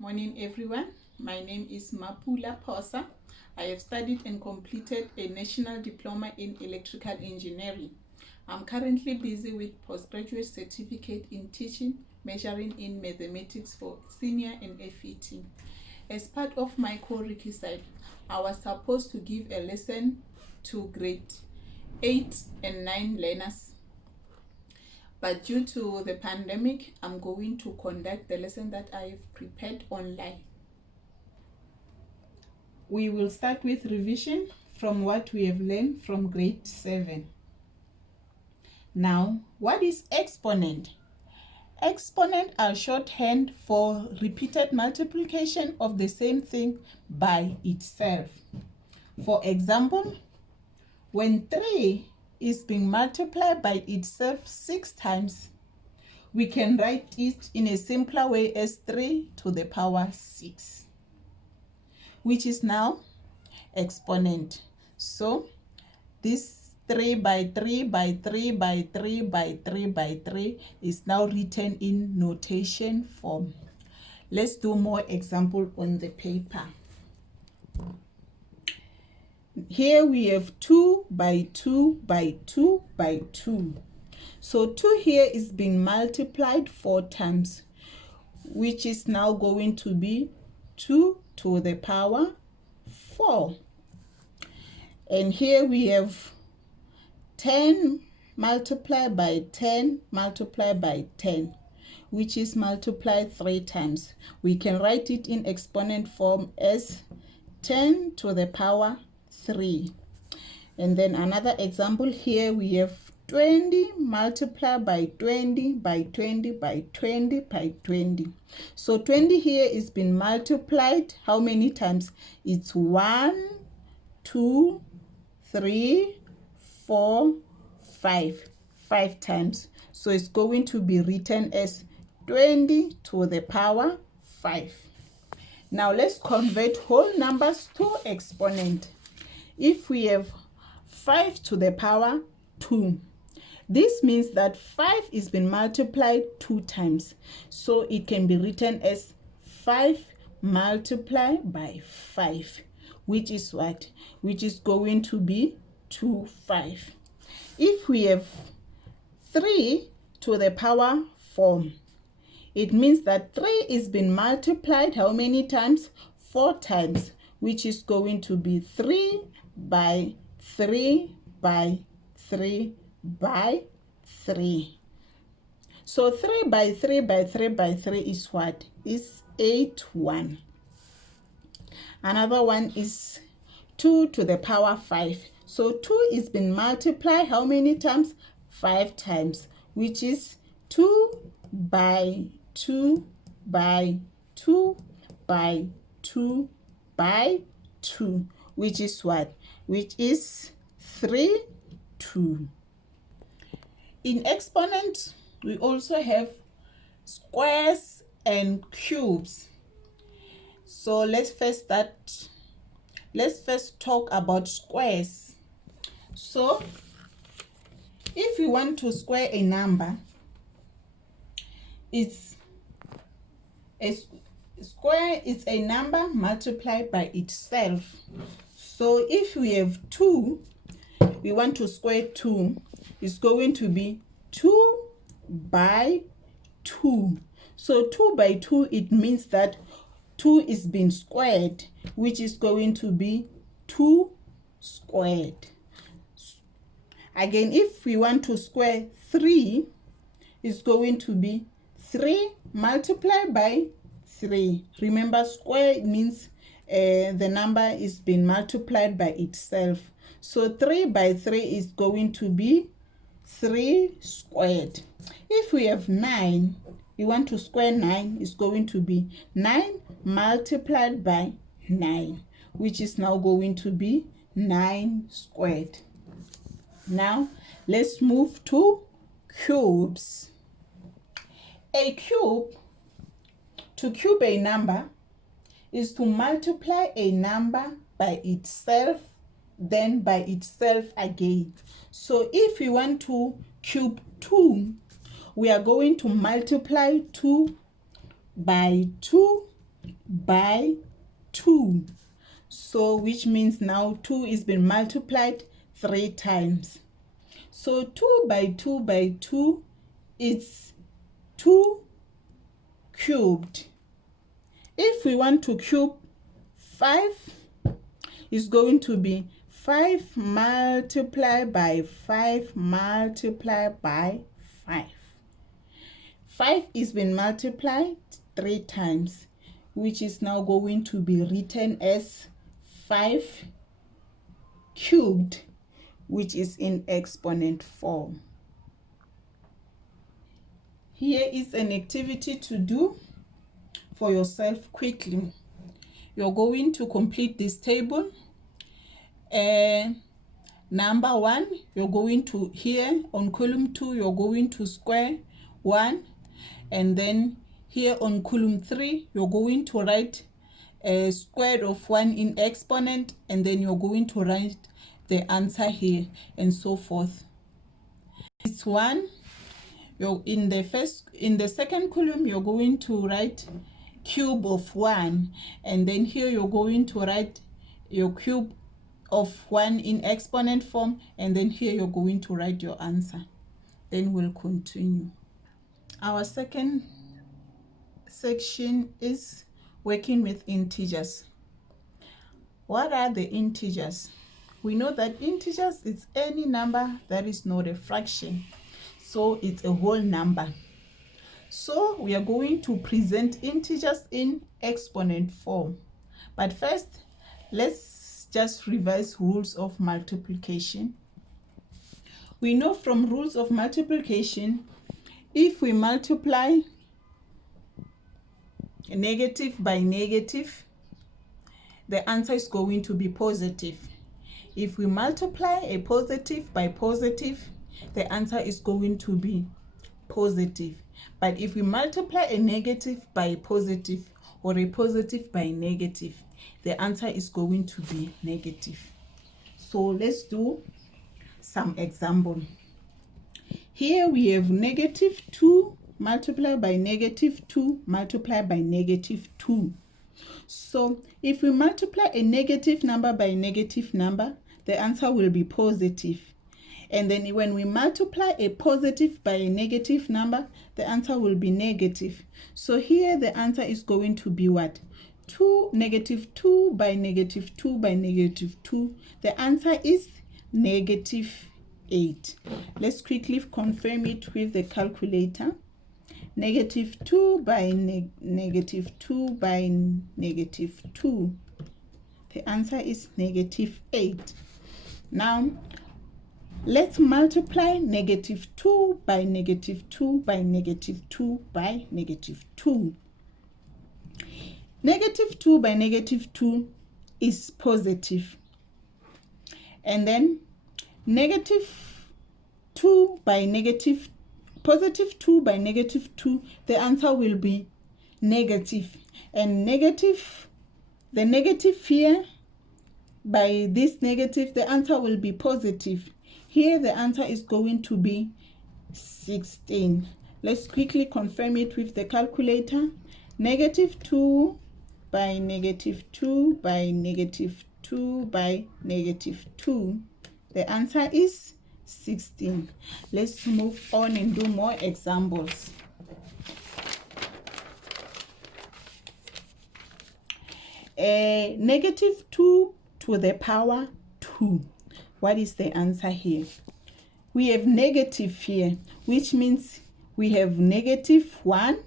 Morning everyone, my name is Mapula Posa. I have studied and completed a national diploma in electrical engineering. I'm currently busy with postgraduate certificate in teaching, measuring in mathematics for senior and FET. As part of my core requisite, I was supposed to give a lesson to grade 8 and 9 learners. But due to the pandemic, I'm going to conduct the lesson that I have prepared online. We will start with revision from what we have learned from grade 7. Now, what is exponent? Exponent are shorthand for repeated multiplication of the same thing by itself. For example, when 3 is being multiplied by itself 6 times, we can write it in a simpler way as 3 to the power 6, which is now exponent. So this 3 by 3 by 3 by 3 by 3 by 3 is now written in notation form. Let's do more example on the paper. Here we have 2 by 2 by 2 by 2. So 2 here is being multiplied 4 times, which is now going to be 2 to the power 4. And here we have 10 multiplied by 10 multiplied by 10, which is multiplied 3 times. We can write it in exponent form as 10 to the power 3. And then another example, here we have 20 multiplied by 20 by 20 by 20 by 20. So 20 here is being multiplied how many times? It's 1, 2, 3, 4, 5. 5 times. So it's going to be written as 20 to the power 5. Now let's convert whole numbers to exponent. If we have 5 to the power 2, this means that 5 is being multiplied 2 times. So it can be written as 5 multiplied by 5, which is what? Which is going to be 5. If we have 3 to the power 4, it means that 3 is being multiplied how many times? 4 times, which is going to be 3 by 3 by 3 by 3. So 3 by 3 by 3 by 3 is what? Is 81. Another one is 2 to the power 5. So 2 is being multiplied how many times? 5 times, which is 2 by 2 by 2 by 2 by 2, which is what? Which is 3, 2. In exponent, we also have squares and cubes. So let's first talk about squares. So if we want to square a number, a square is a number multiplied by itself. So if we have 2, we want to square 2, it's going to be 2 by 2. So 2 by 2, it means that 2 is being squared, which is going to be 2 squared. Again, if we want to square 3, it's going to be 3 multiplied by 3. Remember, square means the number is being multiplied by itself. So 3 by 3 is going to be 3 squared. If we have 9, we want to square 9, is going to be 9 multiplied by 9, which is now going to be 9 squared. Now let's move to cubes. A cube, to cube a number, is to multiply a number by itself, then by itself again. So if we want to cube 2, we are going to multiply 2 by 2 by 2. So which means now 2 is been multiplied 3 times. So 2 by 2 by 2 is 2 cubed. If we want to cube 5, it's going to be 5 multiplied by 5 multiplied by 5. 5 is been multiplied 3 times, which is now going to be written as 5 cubed, which is in exponent form. Here is an activity to do for yourself quickly. You're going to complete this table. Number 1, you're going to, here on column 2, you're going to square 1, and then here on column 3, you're going to write a square root of 1 in exponent, and then you're going to write the answer here, and so forth. It's 1. You're in the second column, you're going to write cube of 1, and then here you're going to write your cube of 1 in exponent form, and then here you're going to write your answer. Then we'll continue. Our second section is working with integers. What are the integers? We know that integers is any number that is not a fraction, so it's a whole number. So we are going to present integers in exponent form. But first, let's just revise rules of multiplication. We know from rules of multiplication, if we multiply negative by negative, the answer is going to be positive. If we multiply a positive by positive, the answer is going to be positive. But if we multiply a negative by positive or a positive by negative, the answer is going to be negative. So let's do some example. Here we have negative 2 multiplied by negative 2 multiplied by negative 2. So if we multiply a negative number by a negative number, the answer will be positive. And then when we multiply a positive by a negative number, the answer will be negative. So here the answer is going to be what? 2 negative 2 by negative 2 by negative 2. The answer is negative 8. Let's quickly confirm it with the calculator. Negative 2 by negative 2 by negative 2. The answer is negative 8. Now, let's multiply negative 2 by negative 2 by negative 2 by negative 2. Negative 2 by negative 2 is positive. And then negative 2 by negative, positive 2 by negative 2, the answer will be negative. And negative, the negative here, by this negative, the answer will be positive. Here the answer is going to be 16. Let's quickly confirm it with the calculator. Negative 2 by negative 2 by negative 2 by negative 2. The answer is 16. Let's move on and do more examples. Negative 2 to the power 2. What is the answer here? We have negative here, which means we have negative 1,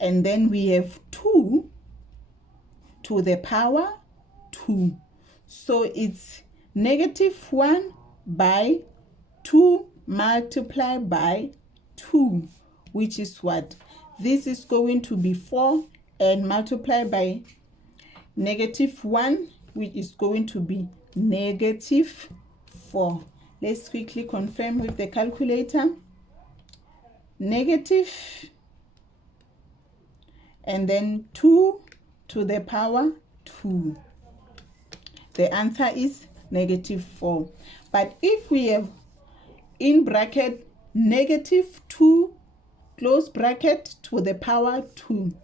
and then we have 2 to the power 2. So it's negative 1 by 2 multiplied by 2, which is what? This is going to be 4, and multiplied by negative 1, which is going to be negative 4. Let's quickly confirm with the calculator. Negative, and then 2 to the power 2. The answer is negative 4. But if we have in bracket negative 2 close bracket to the power 2,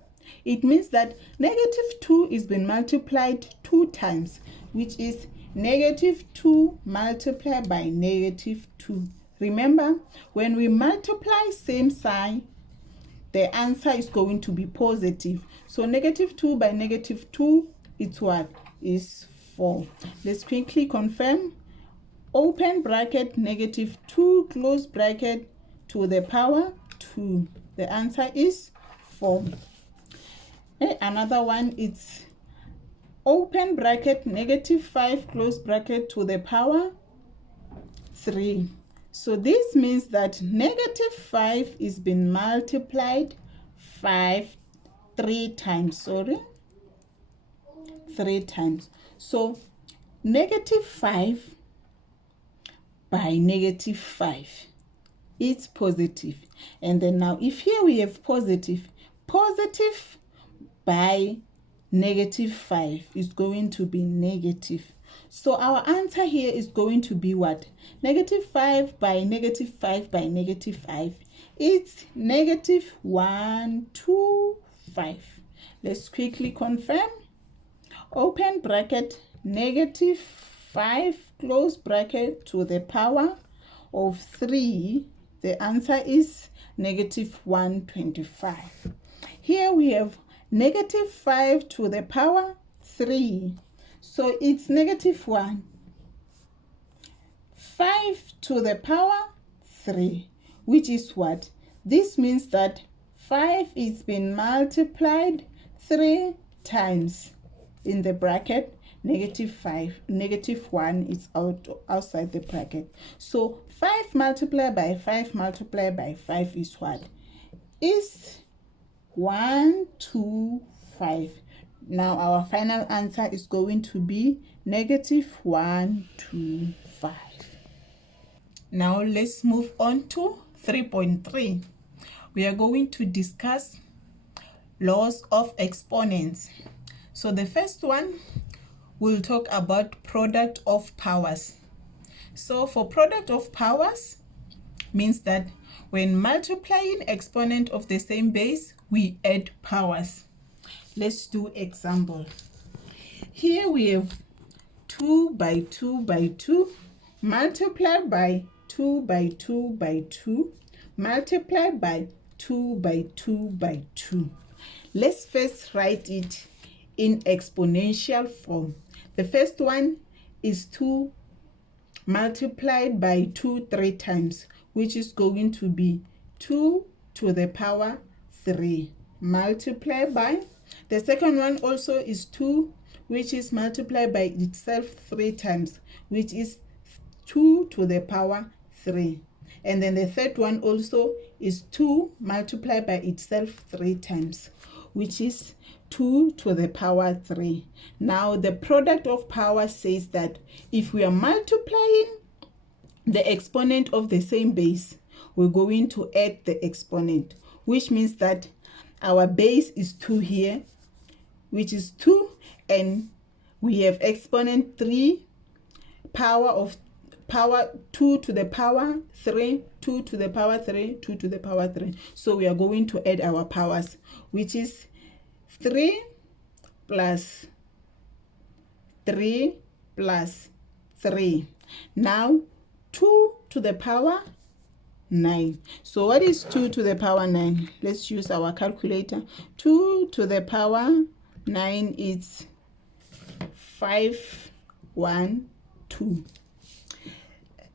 it means that negative 2 is been multiplied 2 times, which is negative 2 multiplied by negative 2. Remember, when we multiply same sign, the answer is going to be positive. So negative 2 by negative 2, it's what? Is 4. Let's quickly confirm. Open bracket, negative 2, close bracket, to the power 2. The answer is 4. Okay, another one is open bracket, negative 5, close bracket, to the power 3. So this means that negative 5 is been multiplied 3 times. 3 times. So negative 5 by negative 5, it's positive. And then now if here we have positive by negative 5 is going to be negative. So our answer here is going to be what? Negative 5 by negative 5 by negative 5. It's negative 125. Let's quickly confirm. Open bracket, negative 5, close bracket, to the power of 3. The answer is negative 125. Here we have negative 5 to the power 3. So it's negative 1. 5 to the power 3, which is what? This means that 5 is been multiplied 3 times. In the bracket, negative 5, negative 1 is outside the bracket. So 5 multiplied by 5 multiplied by 5 is what? Is 125. Now our final answer is going to be negative 125. Now let's move on to 3.3. We are going to discuss laws of exponents. So the first one, we'll talk about product of powers. So for product of powers means that when multiplying exponent of the same base, we add powers. Let's do example. Here we have 2 by 2 by 2 multiplied by 2 by 2 by 2 multiplied by 2 by 2 by 2. Let's first write it in exponential form. The first one is 2 multiplied by 2 3 times, which is going to be 2 to the power 3 multiplied by. The second one also is 2, which is multiplied by itself 3 times, which is 2 to the power 3. And then the third one also is 2 multiplied by itself 3 times, which is 2 to the power 3. Now the product of power says that if we are multiplying the exponent of the same base, we're going to add the exponent, which means that our base is 2 here, which is 2, and we have exponent 3, power 2 to the power 3, 2 to the power 3, 2 to the power 3. So we are going to add our powers, which is 3 plus 3 plus 3. Now 2 to the power 9. So what is 2 to the power 9? Let's use our calculator. 2 to the power 9 is 512.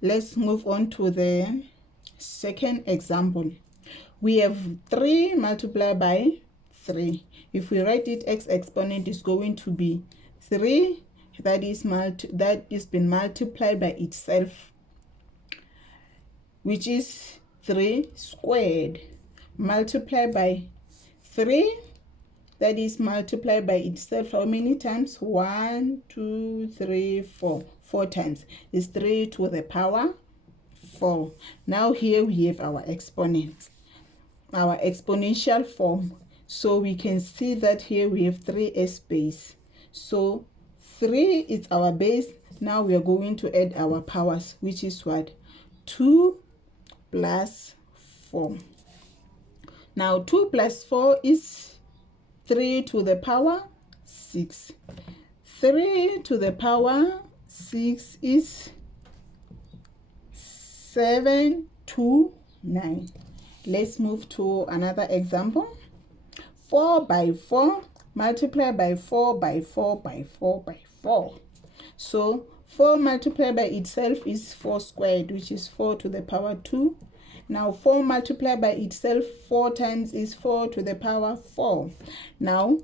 Let's move on to the second example. We have 3 multiplied by 3. If we write it, x exponent is going to be 3 that is been multiplied by itself, which is 3 squared, multiplied by 3 that is multiplied by itself how many times? 1 2 3 4. 4 times is 3 to the power 4. Now here we have our exponents, our exponential form. So we can see that here we have 3s base. So 3 is our base. Now we are going to add our powers, which is what? 2 plus 4. Now 2 plus 4 is 3 to the power 6. 3 to the power 6 is 729. Let's move to another example. 4 by 4 multiplied by 4 by 4 by 4 by 4. So 4 multiplied by itself is 4 squared, which is 4 to the power 2. Now 4 multiplied by itself 4 times is 4 to the power 4. Now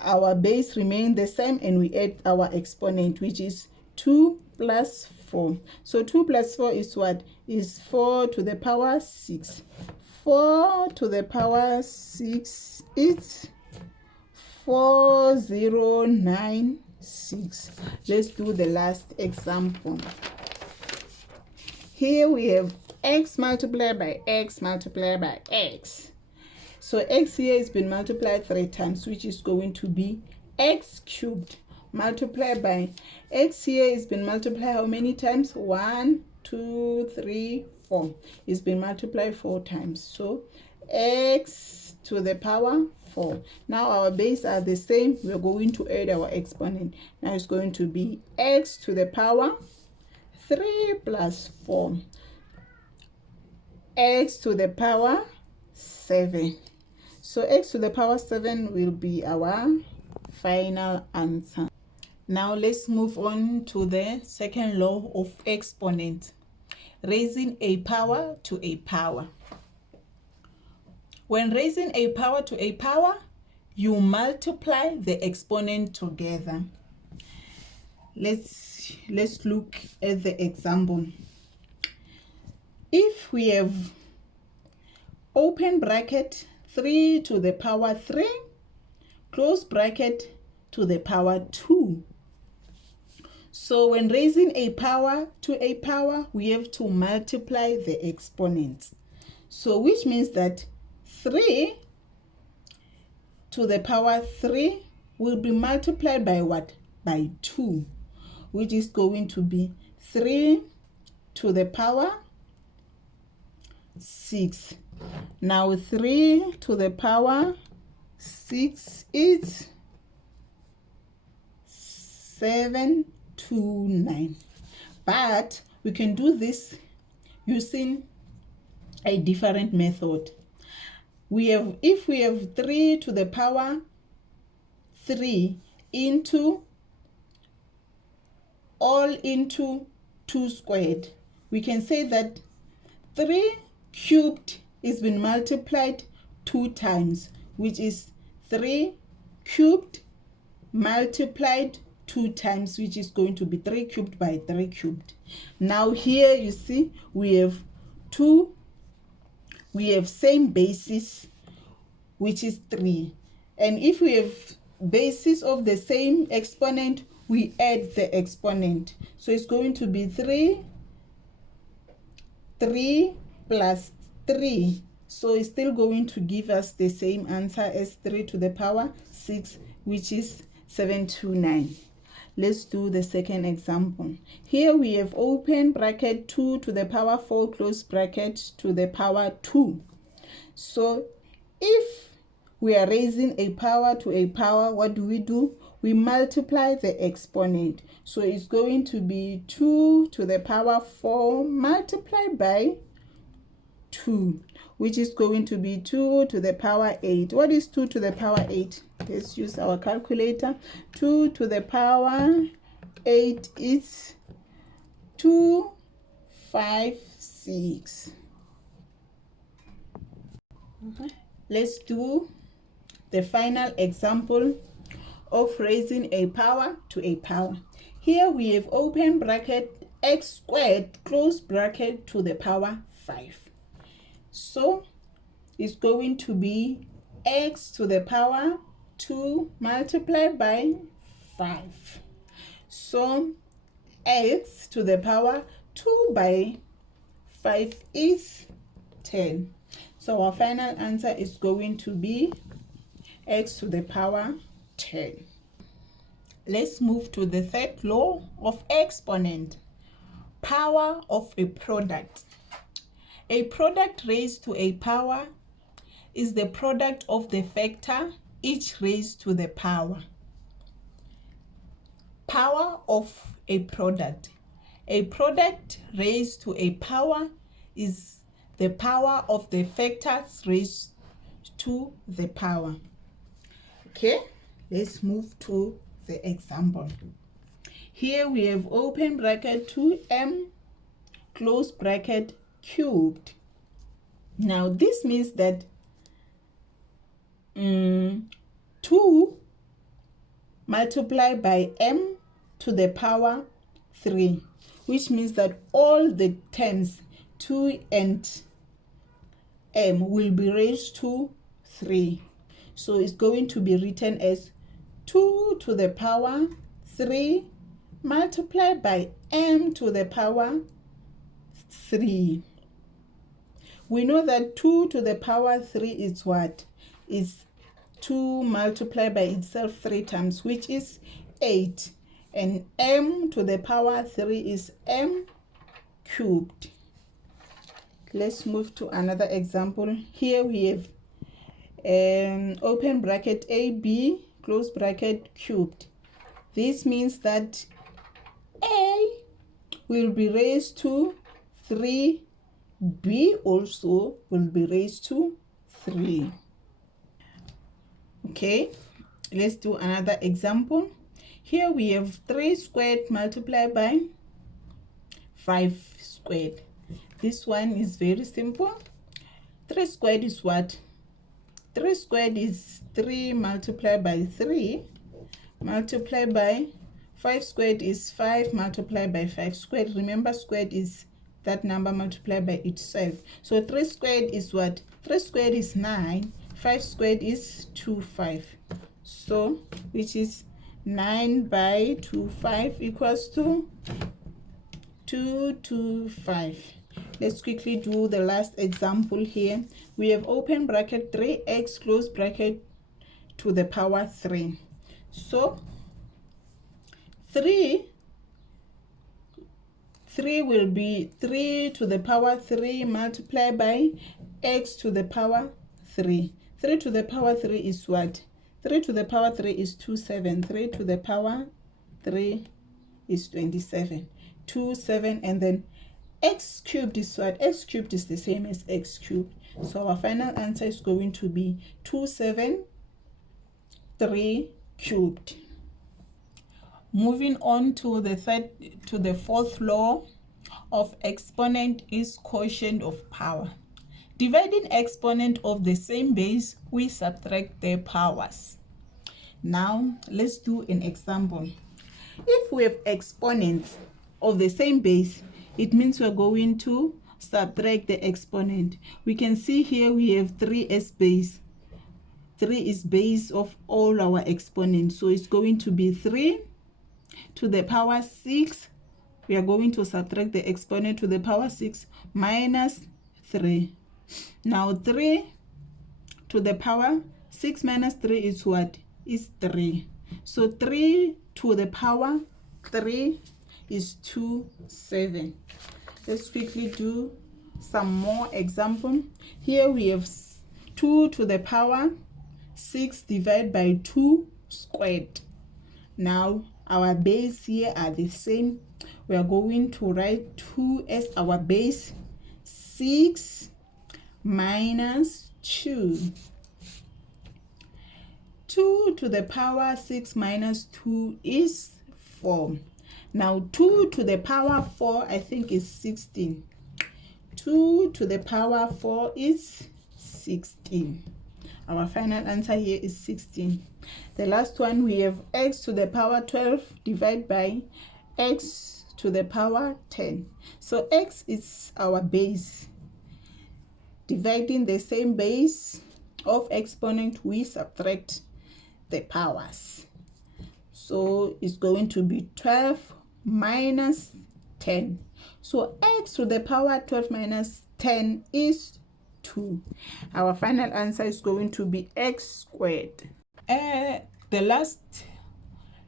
our base remain the same and we add our exponent, which is 2 plus 4. So 2 plus 4 is what? Is 4 to the power 6. 4 to the power 6 is 4096. Let's do the last example. Here we have x multiplied by x multiplied by x. So x here has been multiplied 3 times, which is going to be x cubed multiplied by x here has been multiplied how many times? 1, 2, 3, 4. It's been multiplied 4 times. So x to the power 4. Now our base are the same. We're going to add our exponent. Now it's going to be x to the power 3 plus 4. X to the power 7. So x to the power 7 will be our final answer. Now let's move on to the second law of exponent. Raising a power to a power. When raising a power to a power, you multiply the exponent together. Let's look at the example. If we have open bracket 3 to the power 3, close bracket to the power 2. So when raising a power to a power, we have to multiply the exponents. So which means that 3 to the power 3 will be multiplied by what? By 2, which is going to be 3 to the power 6. Now 3 to the power 6 is 729. But we can do this using a different method. If we have 3 to the power 3 into all into 2 squared, we can say that 3 cubed is been multiplied 2 times, which is 3 cubed multiplied 2 times, which is going to be 3 cubed by 3 cubed. Now here you see we have same basis, which is 3. And if we have basis of the same exponent, we add the exponent. So it's going to be 3 plus 3. So it's still going to give us the same answer as 3 to the power 6, which is 729. Let's do the second example. Here we have open bracket 2 to the power 4, close bracket to the power 2. So if we are raising a power to a power, what do? We multiply the exponent. So it's going to be 2 to the power 4 multiplied by 2, which is going to be 2 to the power 8. What is 2 to the power 8? Let's use our calculator. 2 to the power 8 is 256. Let's do the final example of raising a power to a power. Here we have open bracket x squared, close bracket to the power 5. So it's going to be x to the power 2 multiplied by 5. So x to the power 2 by 5 is 10. So our final answer is going to be x to the power 10. Let's move to the third law of exponent. Power of a product. A product raised to a power is the product of the factor each raised to the power. Power of a product. A product raised to a power is the power of the factors raised to the power. Okay, let's move to the example. Here we have open bracket 2m close bracket cubed. Now this means that 2 multiplied by m to the power 3, which means that all the terms 2 and m will be raised to 3. So it's going to be written as 2 to the power 3 multiplied by m to the power 3. We know that 2 to the power 3 is what? Is 2 multiplied by itself 3 times, which is 8. And m to the power 3 is m cubed. Let's move to another example. Here we have open bracket ab close bracket cubed. This means that a will be raised to 3, b also will be raised to 3. Okay, let's do another example. Here we have 3 squared multiplied by 5 squared. This one is very simple. 3 squared is what? 3 squared is 3 multiplied by 3 multiplied by 5 squared is 5 multiplied by 5 squared. Remember, squared is that number multiplied by itself. So 3 squared is what? 3 squared is 9. 5 squared is 25. So, which is 9 by 25 equals to 225. Let's quickly do the last example here. We have open bracket 3x close bracket to the power 3. So 3 will be 3 to the power 3 multiplied by x to the power 3. 3 to the power 3 is what? 3 to the power 3 is 27. 3 to the power 3 is 27. 27, and then x cubed is what? X cubed is the same as x cubed. So our final answer is going to be 273 cubed. Moving on to the fourth law of exponent is quotient of power. Dividing exponent of the same base, we subtract their powers. Now let's do an example. If we have exponents of the same base, it means we're going to subtract the exponent. We can see here we have 3 as base. 3 is base of all our exponents. So it's going to be 3 to the power 6. We are going to subtract the exponent to the power 6 minus 3. Now 3 to the power 6 minus 3 is what? Is 3. So 3 to the power 3 is 27. Let's quickly do some more example. Here we have 2 to the power 6 divided by 2 squared. Now our base here are the same. We are going to write 2 as our base. 6 minus 2. 2 to the power 6 minus 2 is 4. Now 2 to the power 4, I think, is 16. 2 to the power 4 is 16. Our final answer here is 16. The last one, we have x to the power 12 divided by x to the power 10. So x is our base. Dividing the same base of exponent, we subtract the powers. So it's going to be 12 minus 10. So x to the power 12 minus 10 is 2. Our final answer is going to be x squared. The last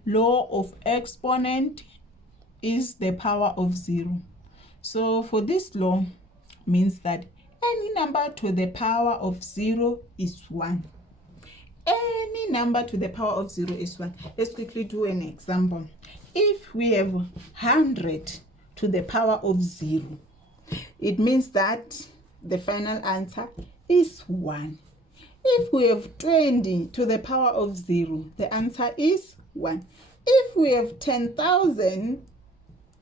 law of exponent is the power of 0. So for this law means that Any number to the power of 0 is 1. Any number to the power of 0 is 1. Let's quickly do an example. If we have 100 to the power of 0, it means that the final answer is 1. If we have 20 to the power of 0, the answer is 1. If we have 10,000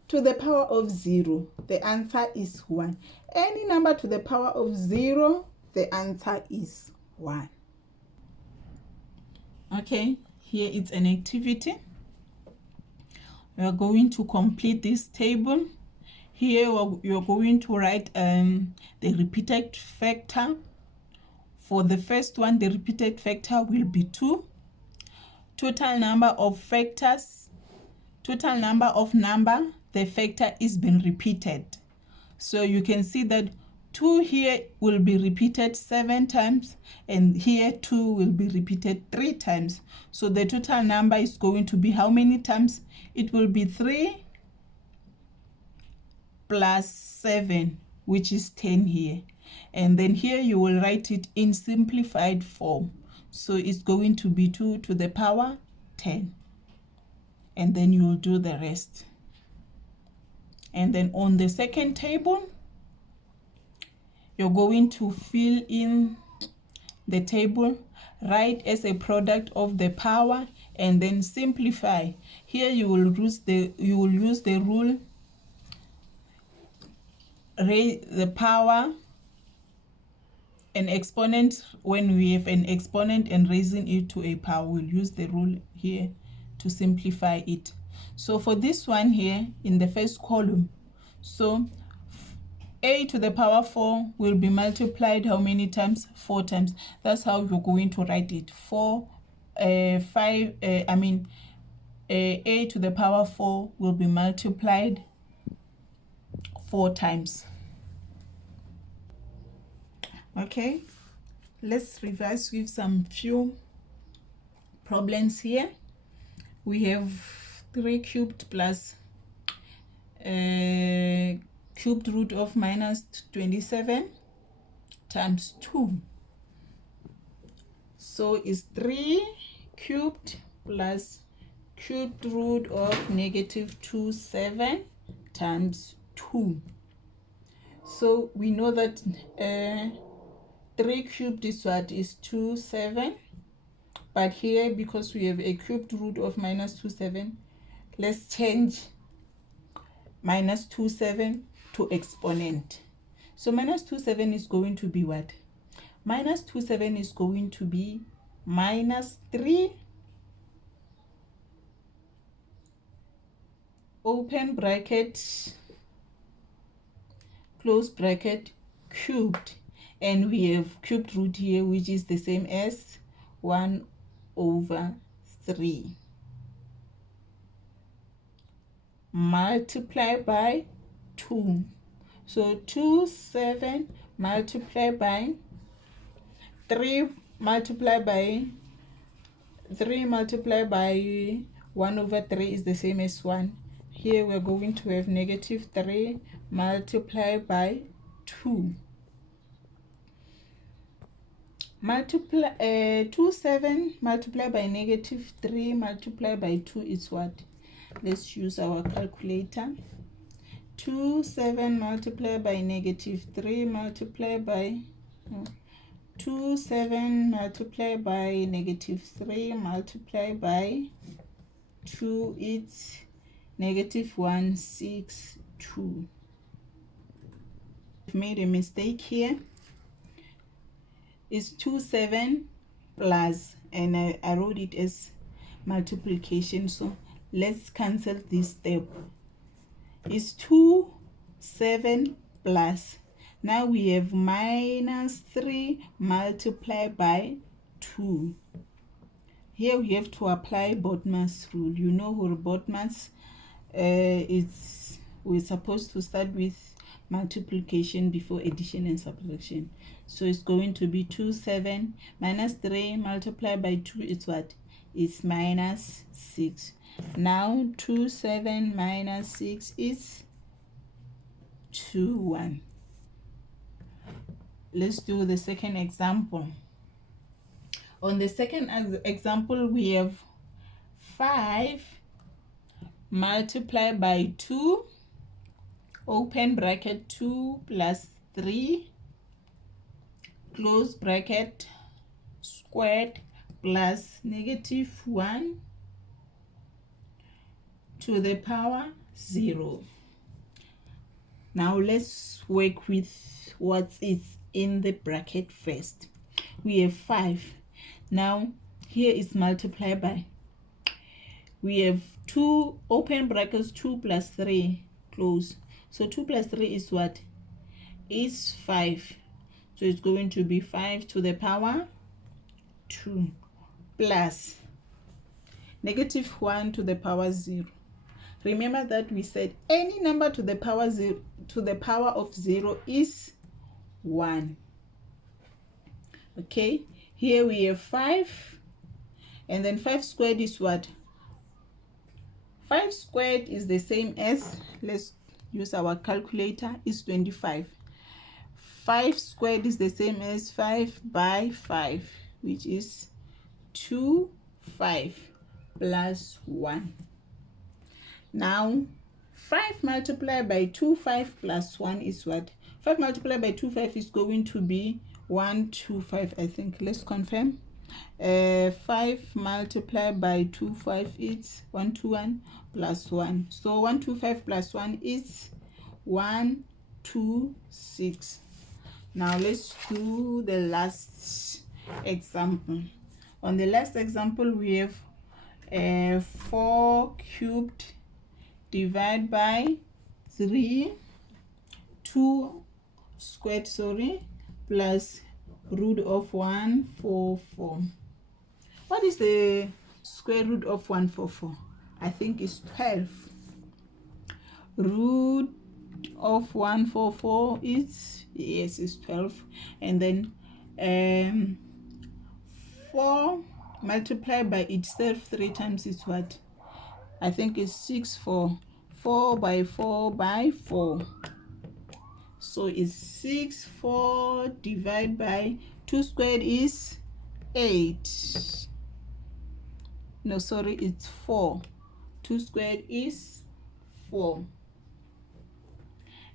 to the power of 0, the answer is 1. Any number to the power of 0, the answer is 1. Okay, here it's an activity. We are going to complete this table. Here you're going to write the repeated factor. For the first one, the repeated factor will be 2. Total number of factors, total number of number, the factor is being repeated. So you can see that 2 here will be repeated 7 times, and here 2 will be repeated 3 times. So the total number is going to be how many times? It will be 3 plus 7, which is 10 here. And then here you will write it in simplified form. So it's going to be 2 to the power 10. And then you will do the rest. And then on the second table, you're going to fill in the table, write as a product of the power, and then simplify. Here you will use the rule, raise the power, an exponent. When we have an exponent and raising it to a power, we'll use the rule here to simplify it. So for this one here in the first column, so a to the power 4 will be multiplied how many times? 4 times. That's how you're going to write it. A to the power 4 will be multiplied 4 times. Okay, let's revise with some few problems here. We have 3 cubed plus cubed root of minus 27 times 2. So it's 3 cubed plus cubed root of negative 27 times 2. So we know that 3 cubed is what? Is 27. But here, because we have a cubed root of minus 27, let's change minus 27 to exponent. So minus 27 is going to be what? Minus 27 is going to be minus 3 open bracket close bracket cubed, and we have cubed root here, which is the same as 1 over 3 multiplied by 2. So 27 multiplied by 3 multiplied by 1 over 3 is the same as 1. Here we're going to have negative 3 multiplied by 2. 27 multiplied by negative 3 multiplied by 2 is what? Let's use our calculator. 27 multiplied by negative 3 multiplied by 27 multiplied by negative 3 multiplied by 2, it's negative 162. I've made a mistake here. It's 27 plus, and I wrote it as multiplication, so let's cancel this step. It's 27 plus. Now we have minus 3 multiplied by 2. Here we have to apply Bodmer's rule. You know who Bodmer's we're supposed to start with multiplication before addition and subtraction. So it's going to be 27 minus 3 multiplied by 2 is what? It's minus 6. Now 27 minus 6 is 21. let's do the second example. On the second example, we have 5 multiplied by 2, open bracket, 2 plus 3, close bracket, squared, plus -1 to the power 0. Now let's work with what is in the bracket first. We have 5. Now here is multiplied by, we have 2, open brackets, 2 plus 3, close. So 2 plus 3 is what? Is 5. So it's going to be 5 to the power 2 plus -1 to the power 0. Remember that we said any number to the power 0 to the power of 0 is 1. Okay, here we have 5, and then 5 squared is what? 5 squared is the same as, let's use our calculator, is 25. 5 squared is the same as 5 by 5, which is 2, 5 plus 1. Now 5 multiplied by 2, 5 plus 1 is what? 5 multiplied by 2, 5 is going to be 125, I think. Let's confirm. 5 multiplied by 2, 5 is 121 plus 1. So 125 plus 1 is 126. Now let's do the last example. On the last example, we have 4 cubed divided by 3, 2 squared, plus root of 144. What is the square root of 144? I think it's 12. Root of 144 is, yes, it's 12. And then 4 multiplied by itself 3 times is what? I think it's 6, 4. 4 by 4 by 4. So it's 6, 4 divided by 2 squared is 8. No, sorry, it's 4. 2 squared is 4.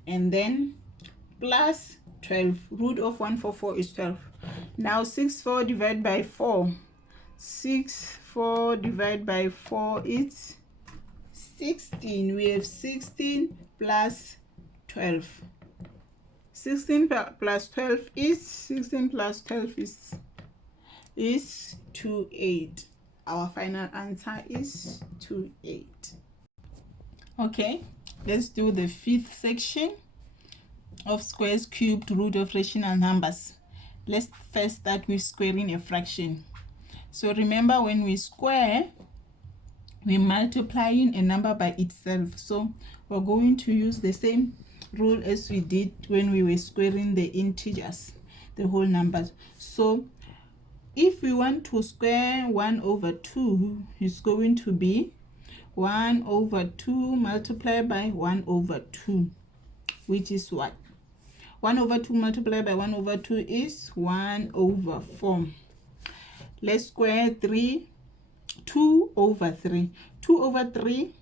And then plus 12. Root of 144 is 12. Now 6, 4 divided by 4. 6, 4 divided by 4 is 16. We have 16 plus 12. 16 plus 12 is 16 plus 12 is 28. Our final answer is 28. Okay, let's do the 5th section of squares, cubed, root of rational numbers. Let's first start with squaring a fraction. So remember, when we square, we're multiplying a number by itself. So we're going to use the same rule as we did when we were squaring the integers, the whole numbers. So if we want to square 1 over 2, it's going to be 1 over 2 multiplied by 1 over 2, which is what? 1 over 2 multiplied by 1 over 2 is 1 over 4. Let's square 2 over 3. 2 over 3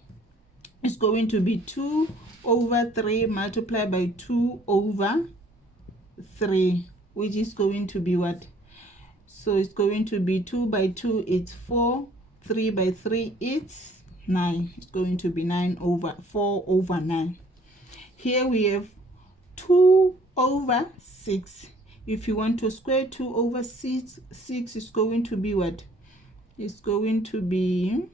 is going to be 2 over 3 multiplied by 2 over 3, which is going to be what? So it's going to be 2 by 2, it's 4. 3 by 3, it's 9. It's going to be 4 over 9. Here we have 2 over 6. If you want to square 2 over 6, 6 is going to be what? It's going to be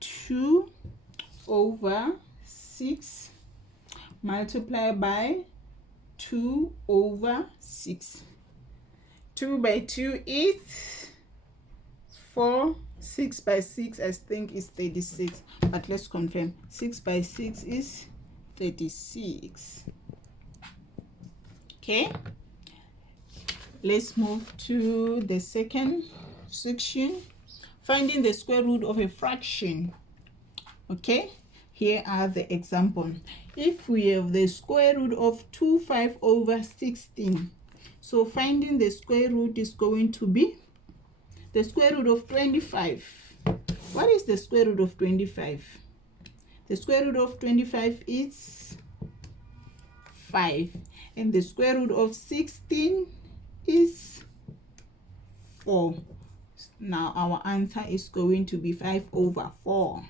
2 over 6 multiplied by 2 over 6. 2 by 2 is 4. 6 by 6, I think, is 36. But let's confirm. 6 by 6 is 36. Okay. Let's move to the second section. Finding the square root of a fraction. Okay. Here are the examples. if we have the square root of 25 over 16, so finding the square root is going to be the square root of 25. What is the square root of 25? The square root of 25 is 5, and the square root of 16 is 4. Now our answer is going to be 5 over 4.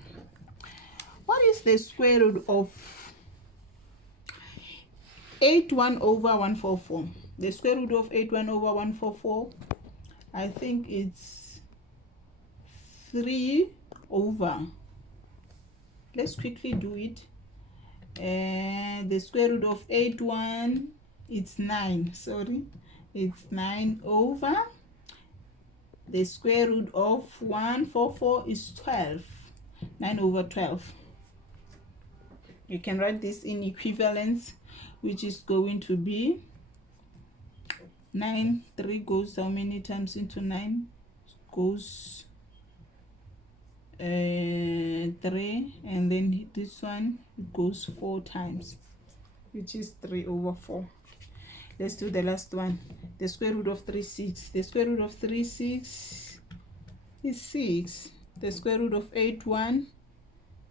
What is the square root of 81 over 144? The square root of 81 over 144, I think it's 3 over, let's quickly do it. The square root of 81, it's 9, sorry, it's 9 over, the square root of 144 is 12, 9 over 12. You can write this in equivalence, which is going to be 9. 3 goes how many times into 9? Goes 3, and then this one goes 4 times, which is 3 over 4. Let's do the last one. The square root of 36. The square root of 36 is 6. The square root of 81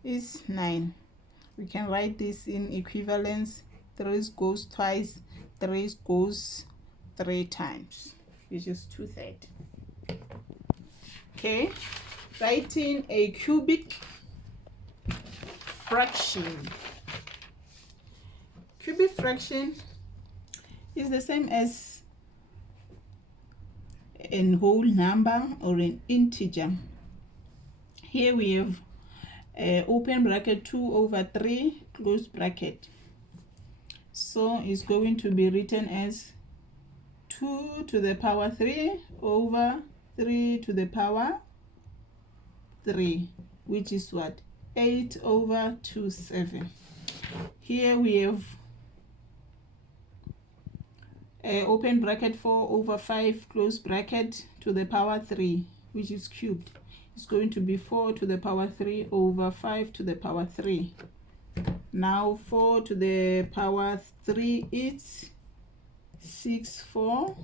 is 9. We can write this in equivalence. 3 goes twice, 3 goes 3 times, which is 2/3. Okay, writing a cubic fraction. Cubic fraction is the same as a whole number or an integer. Here we have open bracket 2 over 3 close bracket, so it's going to be written as 2 to the power 3 over 3 to the power 3, which is what? 8 over 27. Here we have open bracket 4 over 5 close bracket to the power 3, which is cubed. It's going to be 4 to the power 3 over 5 to the power 3. Now 4 to the power 3 is 6, 4.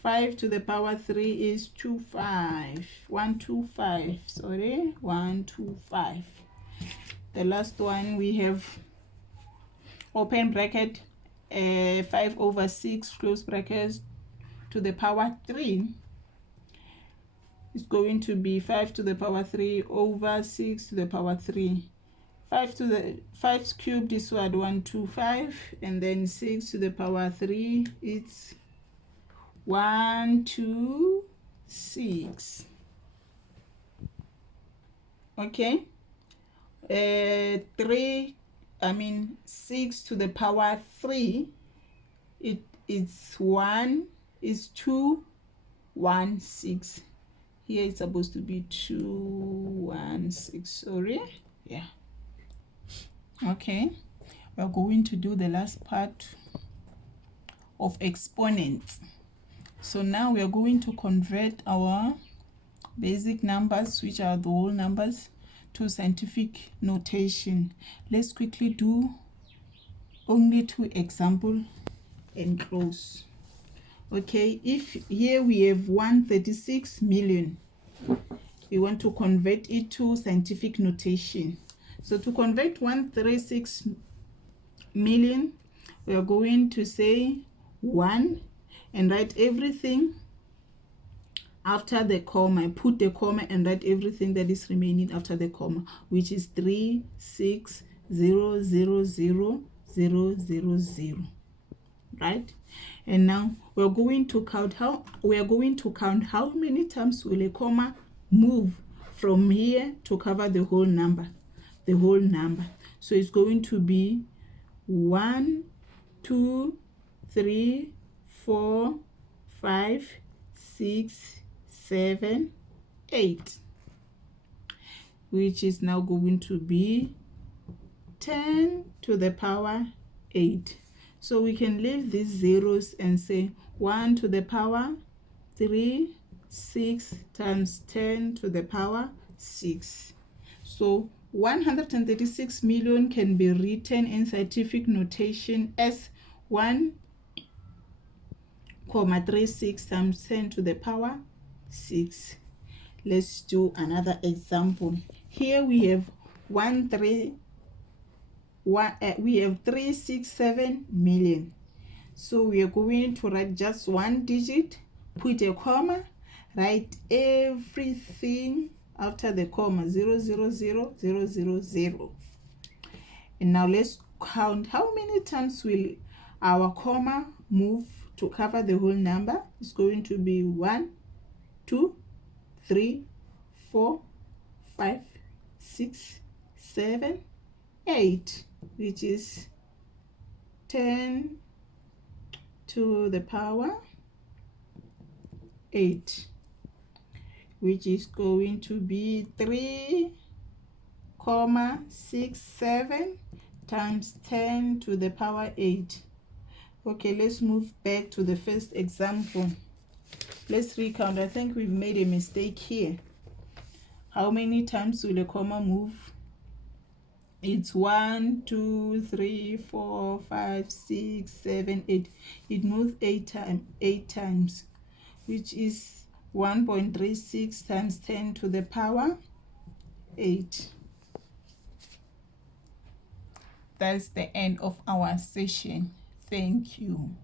5 to the power 3 is 25. 125. Sorry, 125. The last one we have open bracket 5 over 6 close brackets to the power 3. It's going to be 5 to the power 3 over 6 to the power 3. 5 to the 5 cubed is what? 125, and then 6 to the power 3, it's 126. Okay, 6 to the power 3, it's 1 is 216. Here it's supposed to be 216. Sorry, yeah. Okay, we're going to do the last part of exponents. So now we are going to convert our basic numbers, which are the whole numbers, to scientific notation. Let's quickly do only 2 examples and close. Okay, if here we have 136 million, we want to convert it to scientific notation. So to convert 136 million, we are going to say 1 and write everything after the comma. Put the comma and write everything that is remaining after the comma, which is 3600000, right? And now we're going to count how many times will a comma move from here to cover the whole number. So it's going to be 1, 2, 3, 4, 5, 6, 7, 8, which is now going to be 10 to the power 8. So we can leave these zeros and say 1 to the power 3, 6 times 10 to the power 6. So 136 million can be written in scientific notation as 1,36 times 10 to the power 6. Let's do another example. Here we have 367 million. So we are going to write just one digit, put a comma, write everything after the comma, 0, 0, 0, 0, 0, 0. And now let's count how many times will our comma move to cover the whole number. It's going to be 1, 2, 3, 4, 5, 6, 7, 8, which is 10 to the power 8, which is going to be 3,67 times 10 to the power 8. Okay, let's move back to the first example. Let's recount. I think we've made a mistake here. How many times will a comma move? It's 1, 2, 3, 4, 5, 6, 7, 8. It moves 8 times, which is 1.36 times 10 to the power 8. That's the end of our session. Thank you.